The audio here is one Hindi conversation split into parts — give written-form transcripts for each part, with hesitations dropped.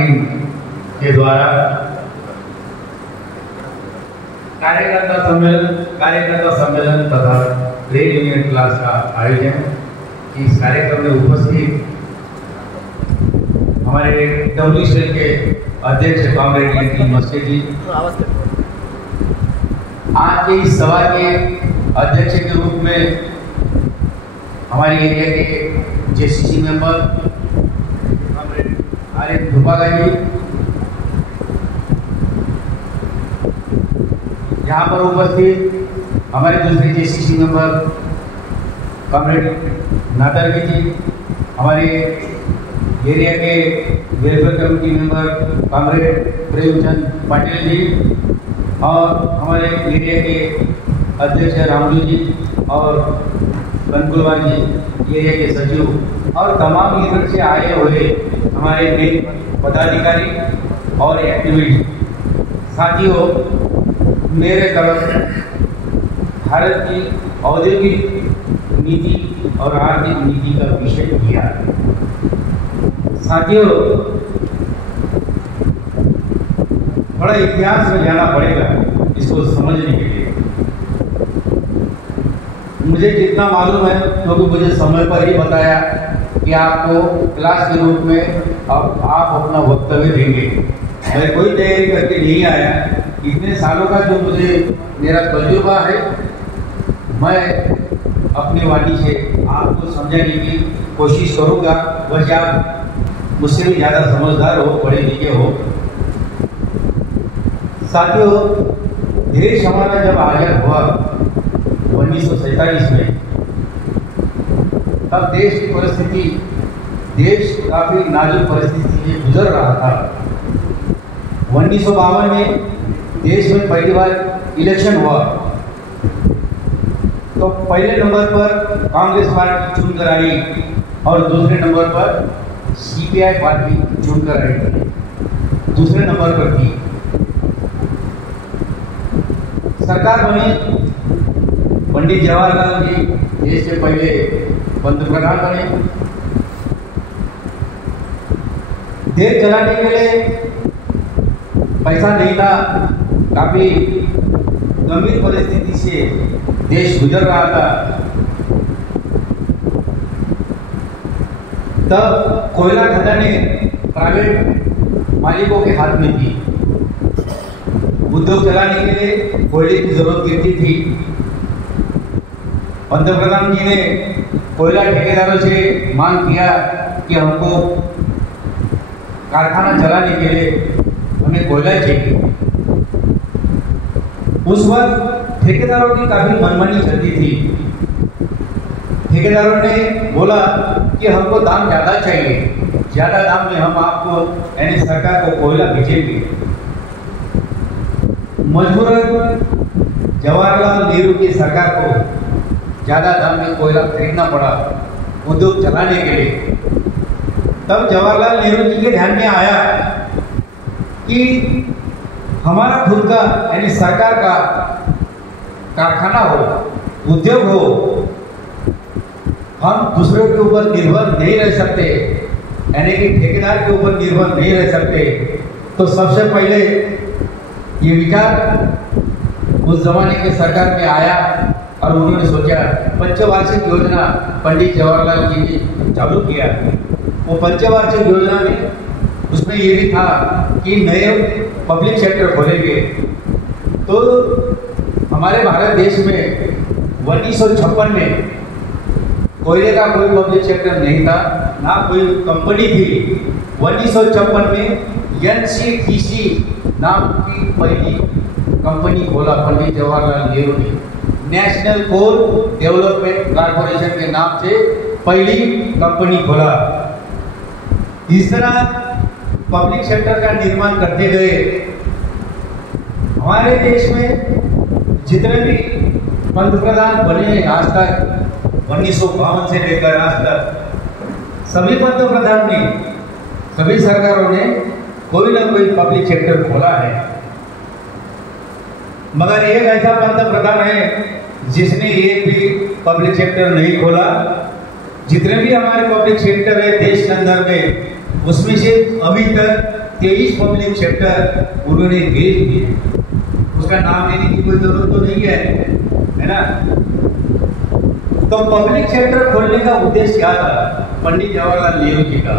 पाटिल के द्वारा कार्यकर्ता सम्मेलन तथा ट्रेड यूनियन क्लास का आयोजन। इस कार्यक्रम में उपस्थित हमारे डब्ल्यू सेल के अध्यक्ष कॉमरेड नितिन मस्के जी, आज के इस सभा के अध्यक्ष के रूप में हमारे एरिया के जेसीसी मेंबर आरिफ धुपागा जी, यहाँ पर उपस्थित हमारे दूसरे JCC member comrade Nadargi ji, हमारे एरिया के welfare committee member comrade Premchand Patil ji और हमारे एरिया के अध्यक्ष रामजू जी और बनकुलवार जी, एरिया के सचिव और तमाम इधर से आए हुए हमारे मेन पदाधिकारी और एक्टिविस्ट साथियों, मेरे तरफ भारत की औद्योगिक नीति और आर्थिक नीति का विषय किया। साथियों, बड़ा इतिहास में जाना पड़ेगा इसको समझने के लिए। मुझे जितना मालूम है क्योंकि मुझे समय पर ही बताया कि आपको क्लास के रूप में अब आप अपना वक्तव्य देंगे। मैं कोई तैयारी करके नहीं आया। इतने सालों का जो मुझे मेरा तजुर्बा है, मैं अपनी वाणी से आपको समझाने की कोशिश करूंगा। वैसे आप मुझसे भी ज़्यादा समझदार हो, पढ़े लिखे हो। साथियों, देश हमारा जब आज़ाद हुआ 1947 में, तब देश की परिस्थिति, देश काफ़ी नाजुक परिस्थिति से गुजर रहा था। 1952 में देश में पहली बार इलेक्शन हुआ तो पहले नंबर पर कांग्रेस पार्टी चुनकर आई और दूसरे नंबर पर सीपीआई पार्टी चुनकर आई, दूसरे नंबर पर थी। सरकार बनी, पंडित जवाहरलाल जी देश के पहले पंतप्रधान बने। देश चलाने के लिए पैसा नहीं था, काफी गंभीर परिस्थिति से देश गुजर रहा था। तब कोयला खदानें प्राइवेट मालिकों के हाथ में थी। उद्योग चलाने के लिए कोयले की जरूरत गिरती थी। पंतप्रधान जी ने कोयला ठेकेदारों से मांग किया कि हमको कारखाना चलाने के लिए हमें कोयला चाहिए। उस वक्त ठेकेदारों की काफी मनमानी चलती थी। ठेकेदारों ने बोला कि हमको दाम ज्यादा चाहिए, ज्यादा दाम में हम आपको यानी सरकार को कोयला भेजेंगे। मजबूरन जवाहरलाल नेहरू की सरकार को ज्यादा दाम में कोयला खरीदना पड़ा उद्योग चलाने के लिए। तब जवाहरलाल नेहरू जी के ध्यान में आया कि हमारा खुद का यानी सरकार का कारखाना हो, उद्योग हो, हम दूसरों के ऊपर निर्भर नहीं रह सकते, यानी कि ठेकेदार के ऊपर निर्भर नहीं रह सकते। तो सबसे पहले ये विचार उस जमाने के सरकार में आया और उन्होंने सोचा पंचवार्षिक योजना पंडित जवाहरलाल जी ने चालू किया। वो पंचवार्षिक योजना में उसमें ये भी था कि नए पब्लिक सेक्टर खोलेंगे। तो हमारे भारत देश में 1956 में कोयले का कोई पब्लिक सेक्टर नहीं था, ना कोई कंपनी थी। 1956 में एनसीटीसी नाम की पहली कंपनी खोला पंडित जवाहरलाल नेहरू ने। नेशनल कोल डेवलपमेंट कॉर्पोरेशन के नाम से पहली कंपनी खोला। इस तरह पब्लिक सेक्टर का निर्माण करते गए। हमारे देश में जितने भी पंतप्रधान बने आज तक, 1952 से लेकर आज तक, सभी पंतप्रधान ने, सभी सरकारों ने कोई ना कोई पब्लिक सेक्टर खोला है। मगर एक ऐसा पंतप्रधान है जिसने एक भी पब्लिक सेक्टर नहीं खोला। जितने भी हमारे पब्लिक सेक्टर है देश के अंदर में, उसमें से अभी तक 23 पब्लिक सेक्टर उन्होंने भेज दिए। उसका नाम लेने की कोई जरूरत तो नहीं है ना। तो पब्लिक सेक्टर खोलने का उद्देश्य क्या था? पंडित जवाहरलाल नेहरू जी का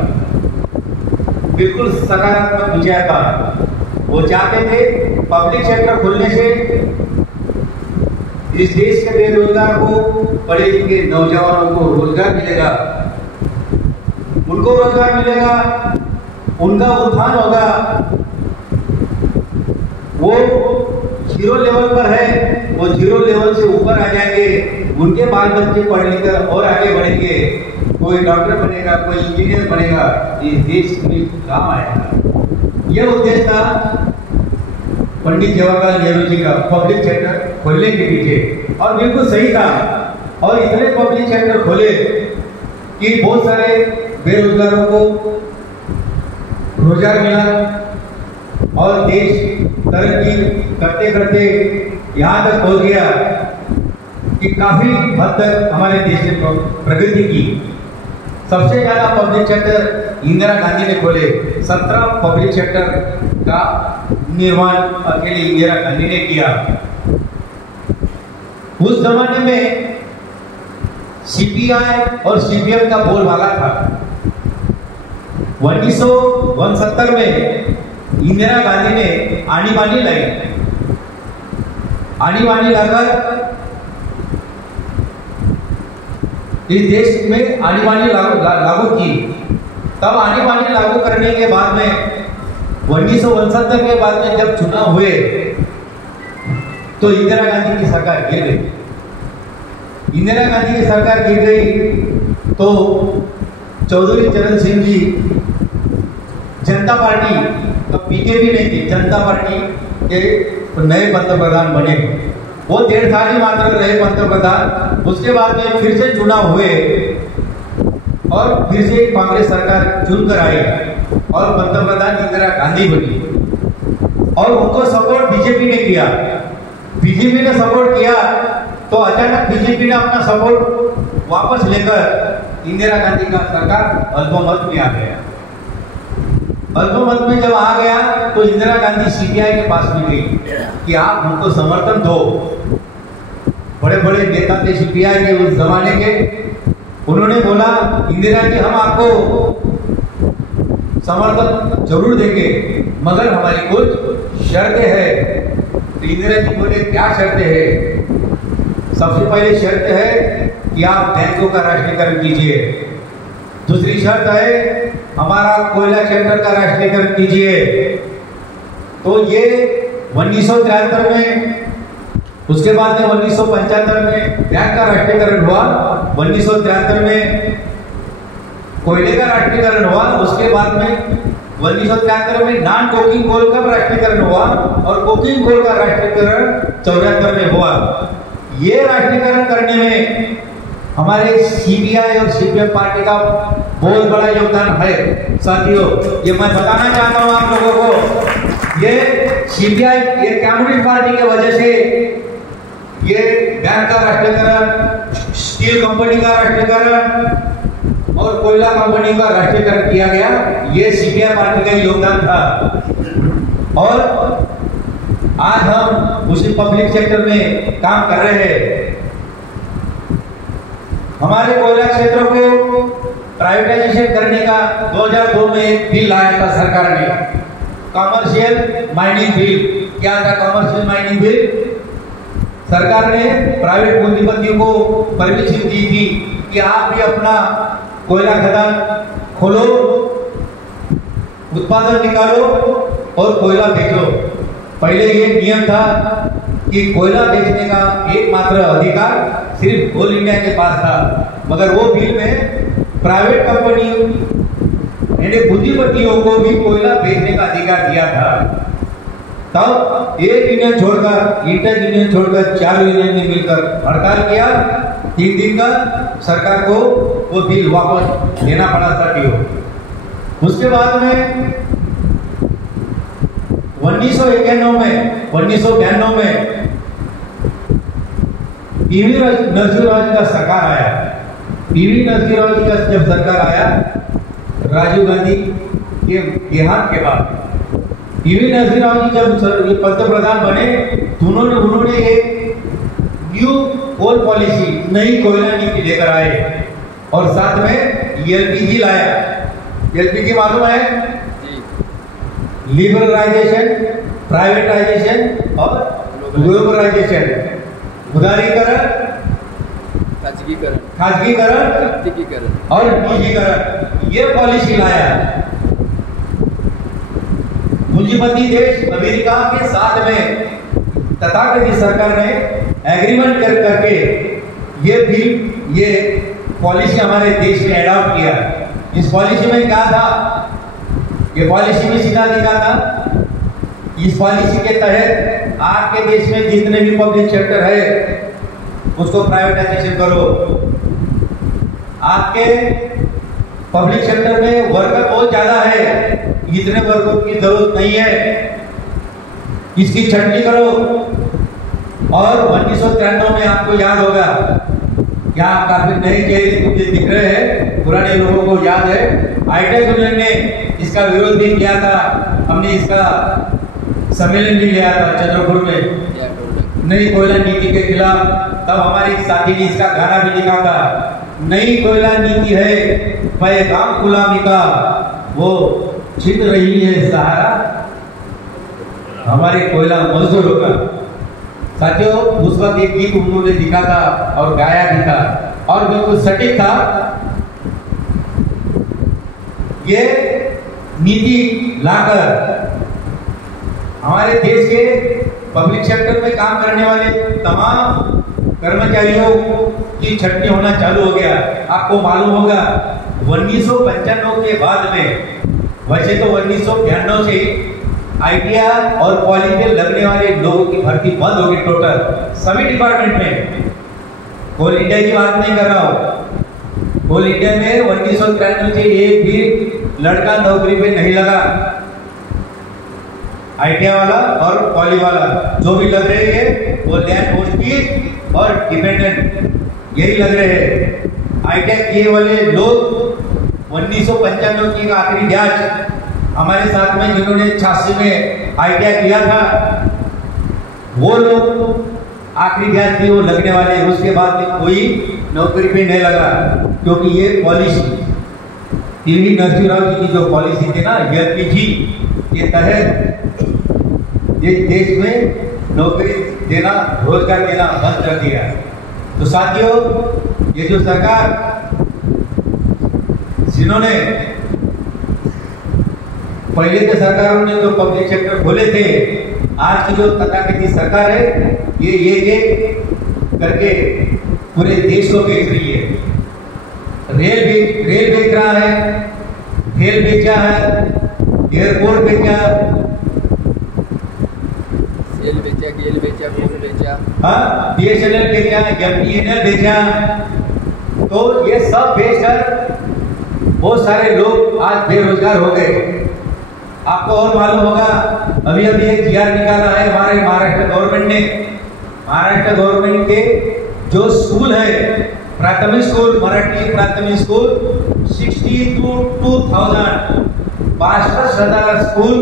बिल्कुल सकारात्मक विचार था। वो चाहते थे पब्लिक सेक्टर खोलने से इस देश के बेरोजगार को, पढ़े लिखे नौजवानों को रोजगार मिलेगा, उनको रोजगार मिलेगा, उनका उत्थान होगा। वो 0 लेवल पर है, वो 0 लेवल से ऊपर आ जाएंगे, उनके बाल बच्चे पढ़ लिखकर और आगे बढ़ेंगे, कोई डॉक्टर बनेगा, कोई इंजीनियर बनेगा, इस देश में काम आएगा। यह उद्देश्य था पंडित जवाहरलाल नेहरू जी का पब्लिक सेक्टर खोलने के पीछे, और बिल्कुल सही था। और इतने पब्लिक सेक्टर खोले कि बहुत सारे बेरोजगारों को रोजगार मिला और देश तरक्की करते करते यहाँ तक पहुंच गया कि काफी हद तक हमारे देश ने प्रगति की। सबसे ज्यादा पब्लिक सेक्टर इंदिरा गांधी ने खोले। 17 पब्लिक सेक्टर का निर्माण अकेले इंदिरा गांधी ने किया। उस जमाने में सीपीआई और सीपीएम का बोलबाला था। 1969 में इंदिरा गांधी ने आनी-बानी लाई। आनी-बानी लाकर इस देश में आनी-बानी लागू की। तब आनी-बानी लागू करने के बाद में 1969 के बाद में जब चुनाव हुए तो इंदिरा गांधी की सरकार गिर गई। इंदिरा गांधी की सरकार गिर गई तो चौधरी चरण सिंह जी जनता पार्टी, तब बीजेपी नहीं थी, जनता पार्टी के नए पंतप्रधान बने। वो 1.5 साल ही मात्र रहे पंतप्रधान। उसके बाद में फिर से चुनाव हुए और फिर से कांग्रेस सरकार चुनकर आई और पंतप्रधान इंदिरा गांधी बनी। और उनको सपोर्ट बीजेपी ने किया। बीजेपी ने सपोर्ट किया तो अचानक बीजेपी ने अपना सपोर्ट वापस लेकर इंदिरा गांधी का सरकार अल्पमत में आ गया। अल्पमत में जब आ गया तो इंदिरा गांधी सीपीआई के पास भी गई कि आप हमको समर्थन दो। बड़े बड़े नेता थे सीपीआई के उस जमाने के। उन्होंने बोला इंदिरा जी हम आपको समर्थन जरूर देंगे मगर हमारी कुछ शर्तें हैं। तो इंदिरा जी बोले क्या शर्तें हैं? सबसे पहले शर्त है कि आप बैंकों का राष्ट्रीयकरण कीजिए। दूसरी शर्त है हमारा कोयला सेक्टर का राष्ट्रीयकरण कीजिए। तो ये 1973 में, उसके बाद में 1975 में बैंक का राष्ट्रीयकरण हुआ, 1973 में कोयले का राष्ट्रीयकरण हुआ, उसके बाद में 1973 में नॉन कोकिंग कोल का राष्ट्रीयकरण हुआ और कोकिंग कोल का राष्ट्रीयकरण 74 में हुआ। ये राष्ट्रीयकरण करने में हमारे सीपीआई और सीपीएम पार्टी का बहुत बड़ा योगदान है। साथियों, ये मैं बताना चाहता हूं आप लोगों को, ये सीपीआई, ये कम्युनिस्ट पार्टी की वजह से ये बैंक का राष्ट्रीयकरण, स्टील कंपनी का राष्ट्रीयकरण और कोयला कंपनी का राष्ट्रीयकरण किया गया। ये सीपीआई पार्टी का योगदान था। और आज हम उसी पब्लिक सेक्टर में काम कर रहे हैं। हमारे कोयला क्षेत्रों को प्राइवेटाइजेशन करने का 2002 में एक बिल लाया था सरकार ने, कमर्शियल माइनिंग बिल। क्या था कमर्शियल माइनिंग बिल? सरकार ने प्राइवेट पूंजीपतियों को परमिशन दी थी कि आप भी अपना कोयला खदान खोलो, उत्पादन निकालो और कोयला बेचो। पहले ये नियम था कि कोयला बेचने का एकमात्र अधिकार सिर्फ कोल इंडिया के पास था, मगर वो बिल में प्राइवेट कंपनियों यानी पूंजीपतियों को भी कोयला बेचने का अधिकार दिया था। तब एक यूनियन छोड़कर, इंटर यूनियन छोड़कर 4 यूनियन ने मिलकर हड़ताल किया 3 दिन का। सरकार को वो बिल वापस देना पड़ा साथियों। उसके बाद में 1992 में पीवी नरसिम्हा जी का सरकार आया। पीवी नरसिम्हा जी का जब सरकार आया, राजीव गांधी के देहांत के बाद पीवी नरसिम्हा राव जी जब ये पंतप्रधान बने तो उन्होंने एक न्यू कोल पॉलिसी, नई कोयला नीति लेकर आए और साथ में एलपीजी लाया। एलपीजी मालूम है? लिबरलाइजेशन, प्राइवेटाइजेशन और ग्लोबलाइजेशन, उदारीकरण, खासगीकरण और निजीकरण, ये पॉलिसी लाया। पूंजीपति देश अमेरिका के साथ में तथाकथित सरकार ने एग्रीमेंट करके ये पॉलिसी हमारे देश में एडॉप्ट किया। इस पॉलिसी में क्या था? ये पॉलिसी में सीधा लिखा था, इस पॉलिसी के तहत आपके देश में जितने भी पब्लिक सेक्टर है उसको प्राइवेटाइजेशन करो। आपके पब्लिक सेक्टर में वर्कर बहुत ज्यादा है, इतने वर्करों की जरूरत नहीं है, इसकी छटनी करो। और 1993 में आपको याद होगा, यहाँ काफी नए चेहरे मुझे दिख रहे हैं, पुराने लोगों को याद है, आईटेक यूनियन ने इसका विरोध भी किया था। हमने इसका सम्मेलन भी लिया था चंद्रपुर में नई कोयला नीति के खिलाफ। तब हमारे साथी ने इसका गाना भी लिखा था, नई कोयला नीति है पैगाम गुलामी का, वो छिन रही है सहारा हमारे कोयला मजदूरों का। साथियों, उस वक्त एक गीत उन्होंने लिखा था और गाया भी था और बिल्कुल सटीक था। ये नीति लाकर हमारे देश के पब्लिक सेक्टर में काम करने वाले तमाम कर्मचारियों की छटनी होना चालू हो गया। आपको मालूम होगा 1995 के बाद में, वैसे तो 1992 से आईटीआई और पॉली पे लगने वाले लोगों की भर्ती बंद हो गई टोटल सभी डिपार्टमेंट में। कोल इंडिया की बात नहीं कर रहा हूं। कोल इंडिया में 1993 से एक भी लड़का नौकरी पे नहीं लगा। आईटीआई वाला और पॉली वाला जो भी लग रहे हैं वो लैंड पोस्ट की और डिपेंडेंट यही लग रहे हैं। आईटीआई किए वाले लोग 1995 की आखिरी बैच हमारे साथ में जिन्होंने 86 में आईटीआई किया था, वो लोग आखिरी बैच थी, वो लगने वाले। उसके बाद में कोई नौकरी पे नहीं लगा, क्योंकि ये पॉलिसी पीवी नरसिम्हा राव जी की जो पॉलिसी थी ना, एलपीजी के तहत ये देश में नौकरी देना, रोजगार देना बंद कर दिया। तो साथियों, ये जो सरकार जिन्होंने पहले के सरकारों ने जो पब्लिक सेक्टर खोले थे, आज की जो तथाकथित सरकार है ये एक करके पूरे देश को बेच रही है। रेल बेच रहा है, खेल बेचा है, एयरपोर्ट बेचा, गेल बेचा, फोन बेचा, हाँ BSNL बेचा, MTNL बेचा। तो ये सब बेचकर बहुत सारे लोग आज बेरोजगार हो गए। आपको और मालूम होगा, अभी एक जीआर निकाला है हमारे महाराष्ट्र गवर्नमेंट ने। महाराष्ट्र गवर्नमेंट के जो स्कूल है, प्राथमिक स्कूल, मराठी प्राथमिक स्कूल 60 to 2000 62,000 स्कूल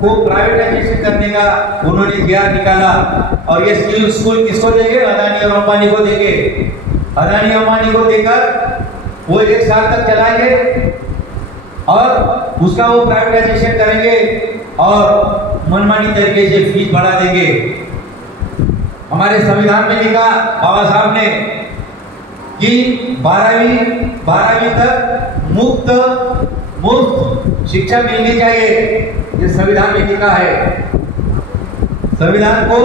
को प्राइवेटाइजेशन करने का उन्होंने जीआर निकाला। और ये स्कूल किसको देंगे? अदानी और अंबानी को देंगे। अदानी अंबानी को देकर वो 1 साल तक चलाएंगे और उसका वो प्राइवेटाइजेशन करेंगे और मनमानी तरीके से फीस बढ़ा देंगे। हमारे संविधान में लिखा बाबा साहब ने कि 12वीं तक मुफ्त शिक्षा मिलनी चाहिए। ये संविधान में लिखा है। संविधान को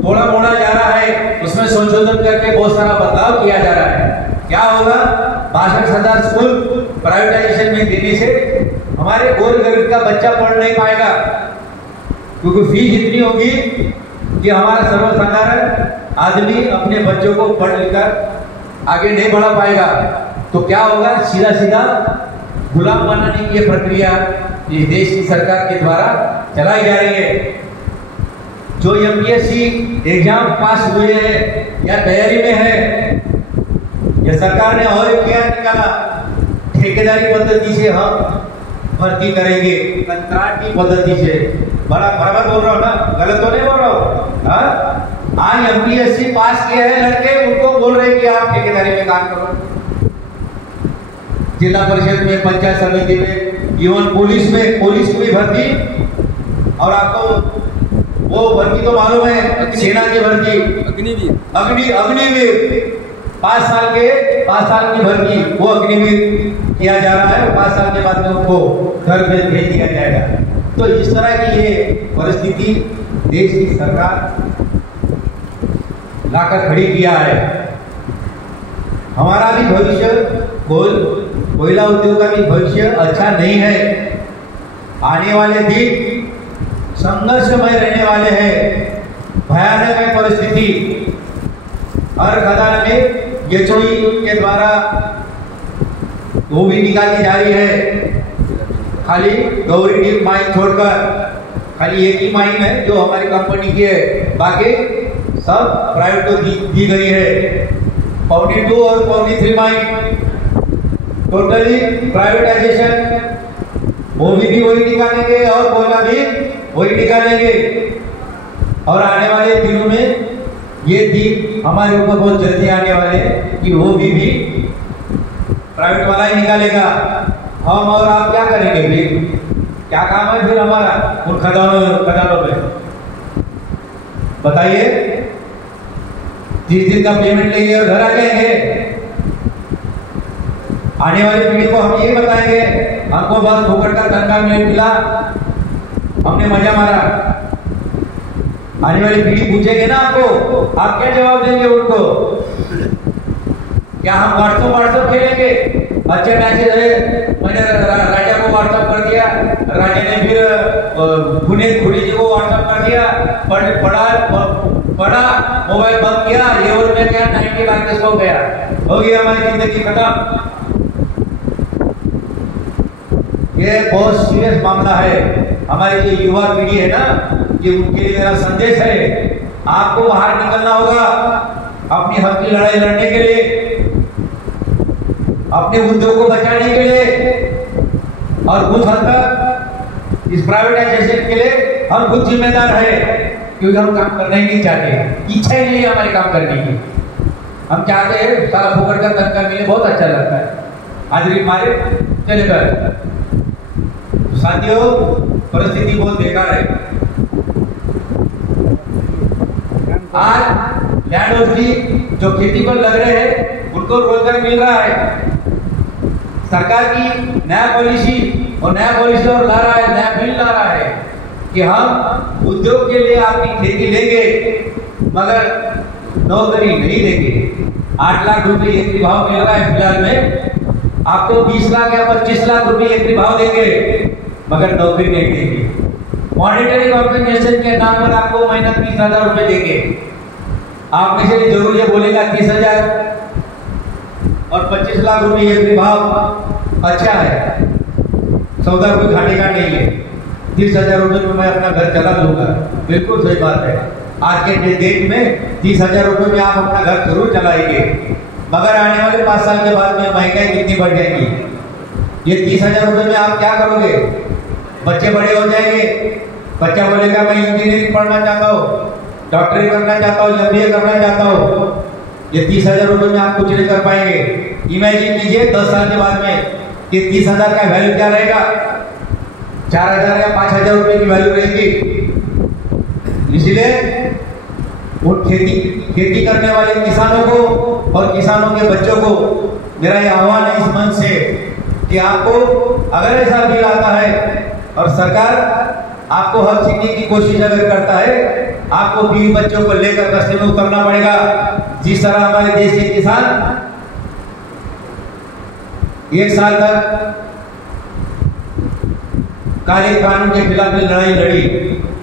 तोड़ा मोड़ा जा रहा है, उसमें संशोधन करके बहुत सारा बदलाव किया जा रहा है। क्या होगा? 62,000 स्कूल प्राइवेटाइजेशन में देने से हमारे गोर गरीब का बच्चा पढ़ नहीं पाएगा, क्योंकि फीस इतनी होगी कि हमारा सर्वसाधारण आदमी अपने बच्चों को पढ़ लिखकर आगे नहीं बढ़ा पाएगा। तो क्या होगा? सीधा सीधा गुलाम बनाने की प्रक्रिया इस देश की सरकार के द्वारा चलाई जा रही है। जो एमपीएससी एग्जाम पास हुए हैं या तैयारी में है, यह सरकार ने और एक क्या निकाला, ठेकेदारी पद्धति से हम भर्ती करेंगे कंट्राट की पद्धति से। बराबर बोल रहा हूँ ना, गलत तो नहीं बोल रहा हूँ? आज एमपीएससी पास किए हैं लड़के, उनको बोल रहे हैं कि आप ठेकेदारी में काम करो। जिला परिषद में, पंचायत समिति में, इवन पुलिस में, पुलिस की भी भर्ती। और आपको वो भर्ती तो मालूम है, सेना की भर्ती, अग्निवीर 5 साल की भर्ती, वो अग्निवीर किया जा रहा है। 5 साल के बाद में उनको घर पे भेज दिया जाएगा। तो इस तरह की ये परिस्थिति देश की सरकार लाकर खड़ी किया है। हमारा भी भविष्य, कोयला उद्योग का भी भविष्य अच्छा नहीं है। आने वाले दिन संघर्षमय रहने वाले हैं, भयानक है परिस्थिति। हर खदान में एचओई के द्वारा वो भी निकाली जा रही है। खाली गौरी डीप माइन छोड़कर खाली एक ही माइन है जो हमारी कंपनी की है, बाकी सब प्राइवेट को दी गई है। पौनी 2 और पौनी 3 माइन टोटली प्राइवेटाइजेशन, वो भी वही निकालेंगे और कोयला भी वही निकालेंगे। और आने वाले दिनों में ये दिन हमारे ऊपर बहुत जल्दी आने वाले हैं कि वो भी प्राइवेट वाला ही निकालेगा। हम और आप क्या करेंगे फिर? क्या काम है फिर हमारा उन खदानों में? बताइए। 30 दिन का पेमेंट लेंगे और घर आ जाएंगे। आने वाली पीढ़ी को हम ये बताएंगे, हमको बस फोकट का तनख्वाह मिला, हमने मजा मारा। आने वाली पीढ़ी पूछेंगे ना आपको, आप क्या जवाब देंगे उनको? क्या हम व्हाट्सएप खेलेंगे? अच्छे मैसेज है, मैंने राजा को व्हाट्सएप कर दिया, राजा ने फिर खुड़ी जी को व्हाट्सएप कर दिया, पढ़ा मोबाइल बंद किया, ये और में क्या 90 बार हो गया, हो गया हमारी जिंदगी खत्म। ये बहुत सीरियस मामला है। हमारी जो युवा पीढ़ी है ना, ये उनके लिए मेरा संदेश है, आपको बाहर निकलना होगा अपनी हक की लड़ाई लड़ने के लिए, अपने उद्योग को बचाने के लिए। और कुछ हद तक इस प्राइवेटाइजेशन के लिए हम खुद जिम्मेदार है, क्योंकि हम काम करना ही नहीं चाहते, इच्छा ही नहीं है हमारे काम करने की। हम चाहते हैं सारा फोकट का तनख्वाह मिले, बहुत अच्छा लगता है, हाजिरी मारे चले गए। साथियों, परिस्थिति बहुत बेकार है। आज लैंडहोल्डर्स जो खेती पर लग रहे हैं उनको रोजगार मिल रहा है। सरकार की नया पॉलिसी और ला रहा है, नया बिल ला रहा है कि हम उद्योग के लिए आपकी खेती लेंगे मगर नौकरी नहीं देंगे। 8 लाख रुपए एकरी भाव मिल रहा है फिलहाल में, आपको 20 लाख या 25 लाख रुपए एकरी भाव देंगे मगर नौकरी नहीं देंगे। मॉनिटरी कॉम्पेंसेशन के नाम पर आपको महीना 30,000 रुपए देंगे। आप में से जरूर ये बोलेगा 30,000 और 25 लाख रुपए एकरी भाव अच्छा है, सौदा कोई घाटे का नहीं है। 30,000 रुपए में मैं अपना घर चला लूंगा, बिल्कुल सही बात है। आज के डेट में 30,000 रुपए में आप अपना घर जरूर चलाएंगे, मगर आने वाले 5 साल के बाद में महंगाई कितनी बढ़ जाएगी। ये 30,000 रुपए में आप क्या करोगे? बच्चे बड़े हो जाएंगे, बच्चा बोलेगा मैं इंजीनियरिंग पढ़ना चाहता हूँ, डॉक्टरी करना चाहता हूँ, MBA करना चाहता हूँ। ये 30,000 रुपए में आप कुछ नहीं कर पाएंगे। इमेजिन कीजिए 10 साल के बाद में कि 30,000 का वैल्यू क्या रहेगा? 4,000 या 5,000 रुपए की वैल्यू रहेगी। इसलिए वो खेती करने वाले किसानों को और किसानों के बच्चों को मेरा ये आह्वान है इस मंच से कि आपको अगर ऐसा बिल आता है और सरकार आपको हक छीनने की कोशिश अगर करता है, आपको बीवी बच्चों को लेकर रास्ते में उतरना पड़ेगा। जिस तरह हमारे देश के किसान 1 साल तक काले कानून के खिलाफ लड़ाई लड़ी,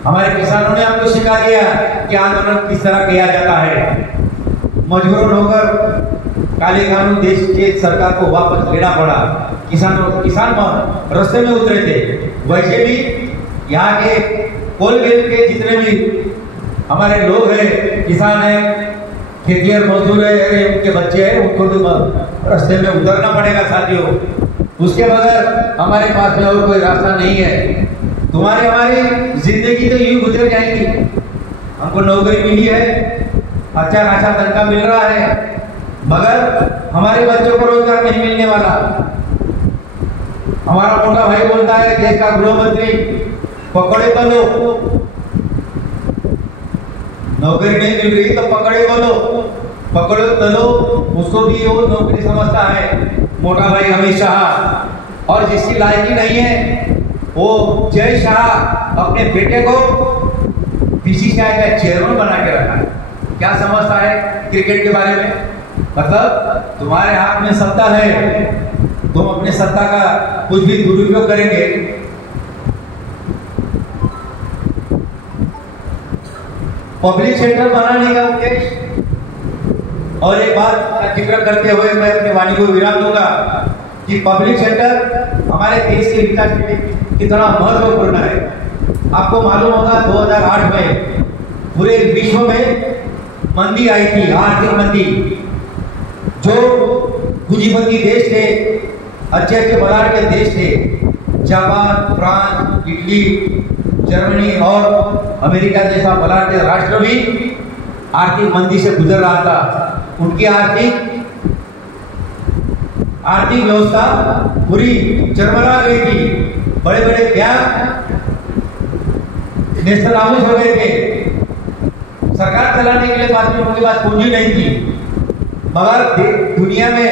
हमारे किसानों ने आपको सिखा दिया कि आंदोलन किस तरह किया जाता है। मजबूरन होकर काले कानून देश के सरकार को वापस लेना पड़ा। किसान रास्ते में उतरे थे। वैसे भी यहाँ के कोलगेट के जितने भी हमारे लोग हैं, किसान हैं, खेतिहर मजदूर है, उनके बच्चे हैं, उनको भी रास्ते में उतरना पड़ेगा साथियों। उसके बगैर हमारे पास में और कोई रास्ता नहीं है। तुम्हारी हमारी जिंदगी तो यूं गुजर जाएंगी। हमको नौकरी मिली है, अच्छा खासा तनख्वाह मिल रहा है, मगर हमारे बच्चों को रोजगार नहीं मिलने वाला। हमारा मोटा भाई बोलता है देश का गृह मंत्री, पकड़े तो लो, नौकरी नहीं मिल रही तो पकड़े तो लो, पकड़ो तो लो। उसको भी वो नौकरी समझता है मोटा भाई अमित शाह। और जिसकी लायकी नहीं है वो जय शाह अपने बेटे को बीसीसीआई का चेयरमैन बना के रखा है। क्या समझता है क्रिकेट के बारे में? मतलब तुम्हारे हाथ में सत्ता है, तुम अपने सत्ता का कुछ भी दुरुपयोग करेंगे। पब्लिक सेक्टर बनाने का उद्देश्य। और एक बात का जिक्र करते हुए मैं अपनी वाणी को विराम दूंगा कि पब्लिक सेक्टर हमारे देश के विकास के लिए कितना महत्वपूर्ण है। आपको मालूम होगा 2008 में पूरे विश्व में मंदी आई थी, आर्थिक मंदी। जो पूंजीपति देश थे, अच्छे अच्छे बाजार के देश थे, जापान, फ्रांस, इटली, जर्मनी और अमेरिका जैसा बाजार के राष्ट्र भी आर्थिक मंदी से गुजर रहा था। उनकी आर्थिक व्यवस्था पूरी चरमरा गई थी। बड़े बड़े बैंक नेस्तनाबूद हो गए थे। सरकार चलाने के लिए बाद में उनके पास पूंजी नहीं थी। मगर दुनिया में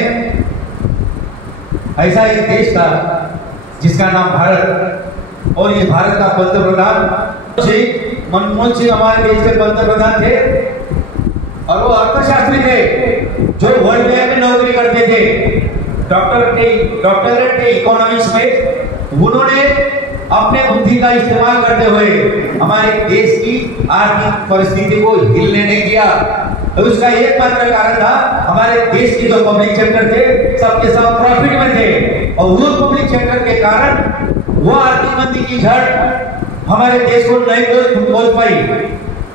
ऐसा एक देश था जिसका नाम भारत, और ये भारत का पंतप्रधान मनमोहन सिंह हमारे देश के पंतप्रधान थे। और वो अर्थशास्त्री थे जो वर्ल्ड बैंक में नौकरी करते थे, डॉक्टरेट थे इकोनॉमिक्स में। उन्होंने अपने बुद्धि का इस्तेमाल करते हुए हमारे देश की आर्थिक परिस्थिति को हिलने नहीं दिया। उसका एकमात्र कारण था हमारे देश की जो पब्लिक सेक्टर थे सबके सब प्रॉफिट में थे, और उस पब्लिक सेक्टर के कारण वो आर्थिक मंदी की झड़ हमारे देश को नहीं पहुंच पाई।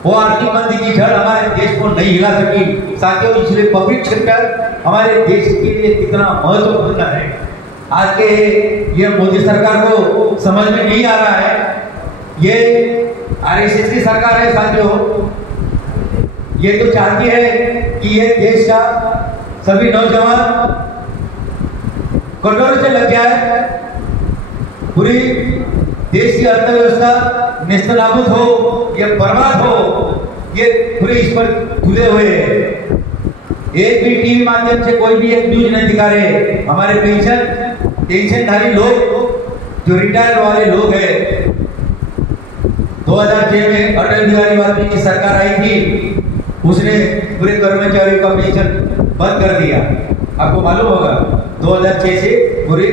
वो आर्थिक मंदी की झड़ हमारे देश को नहीं हिला सकी। साथियों, इसलिए पब्लिक सेक्टर हमारे देश के लिए कितना महत्वपूर्ण है आज के ये मोदी सरकार को समझ में नहीं आ रहा है। ये आरएसएस की सरकार है साथियों। ये तो चाहती है कि ये देश का सभी नौजवान कटोरे से लग जाए, पूरी देश की अर्थव्यवस्था नेस्तनाबूद हो, ये बर्बाद हो, ये पूरे इस पर तुले हुए हैं। एक भी टीवी माध्यम से कोई भी एक न्यूज नहीं दिखा रहे। हमारे पेंशनधारी लोग जो रिटायर वाले लोग हैं, 2006 में अटल बिहारी वाजपेयी की सरकार आई थी, उसने पूरे कर्मचारियों का पेंशन बंद कर दिया। आपको मालूम होगा 2006 से पूरे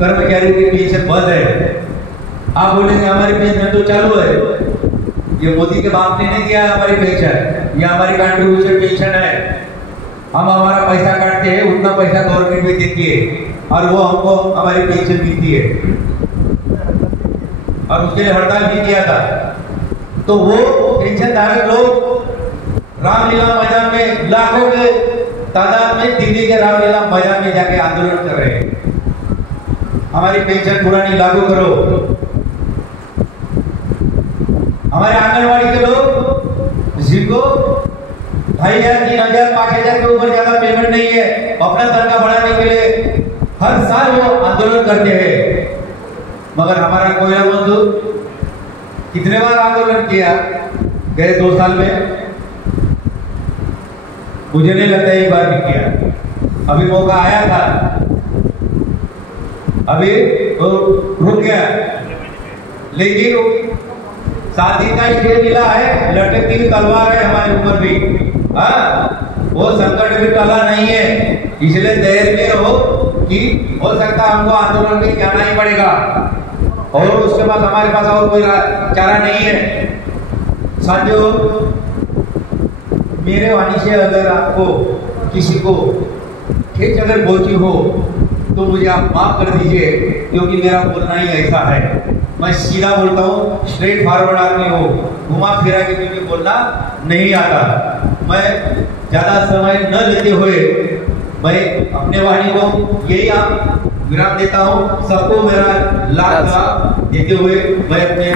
कर्मचारियों की पेंशन बंद है। आप बोलेंगे हमारी पेंशन तो चालू है, ये मोदी के बाप ने नहीं दिया हमारी पेंशन, ये हमारी कंट्रीब्यूशन पेंशन है। हम हमारा पैसा काटते हैं, उतना पैसा गवर्नमेंट में देती है और वो हमको हमारी पेंशन मिलती है। और उसके लिए हड़ताल भी किया था। तो वो पेंशन धारक लोग रामलीला मैदान में लाखों के तादाद में दिल्ली के रामलीला मैदान में जाके आंदोलन कर रहे हैं, हमारी पेंशन पुरानी लागू करो। हमारे आंगनवाड़ी के लोग जिनको 2,500, 3,000, 5,000 के ऊपर ज्यादा पेमेंट नहीं है, अपना तनख्वाह बढ़ाने के लिए हर साल वो आंदोलन करते हैं। मगर हमारा कोयला मजदूर कितने बार आंदोलन किया गए 2 साल में? मुझे नहीं लगता एक बार भी किया। अभी मौका आया था, अभी तो रुक गया, लेकिन 7 दिन का स्टे मिला है। लटकती हुई तलवार है हमारे ऊपर भी। वो संकट भी टला नहीं है, इसलिए धैर्य में रहो कि हो सकता है हमको आंदोलन में जाना ही पड़ेगा, और उसके बाद हमारे पास और कोई चारा नहीं है। साथियों, मेरे वाणी से अगर आपको किसी को ठेस अगर पहुंची हो तो मुझे आप माफ कर दीजिए, क्योंकि मेरा बोलना ही ऐसा है। मैं सीधा बोलता हूँ, स्ट्रेट फॉरवर्ड आदमी हो, घुमा फिरा के मुझे बोलना नहीं आता। मैं ज्यादा समय न लेते हुए मैं अपने वाणी को यही आप विराम देता हूँ। सबको मेरा लाख देते हुए मैं अपने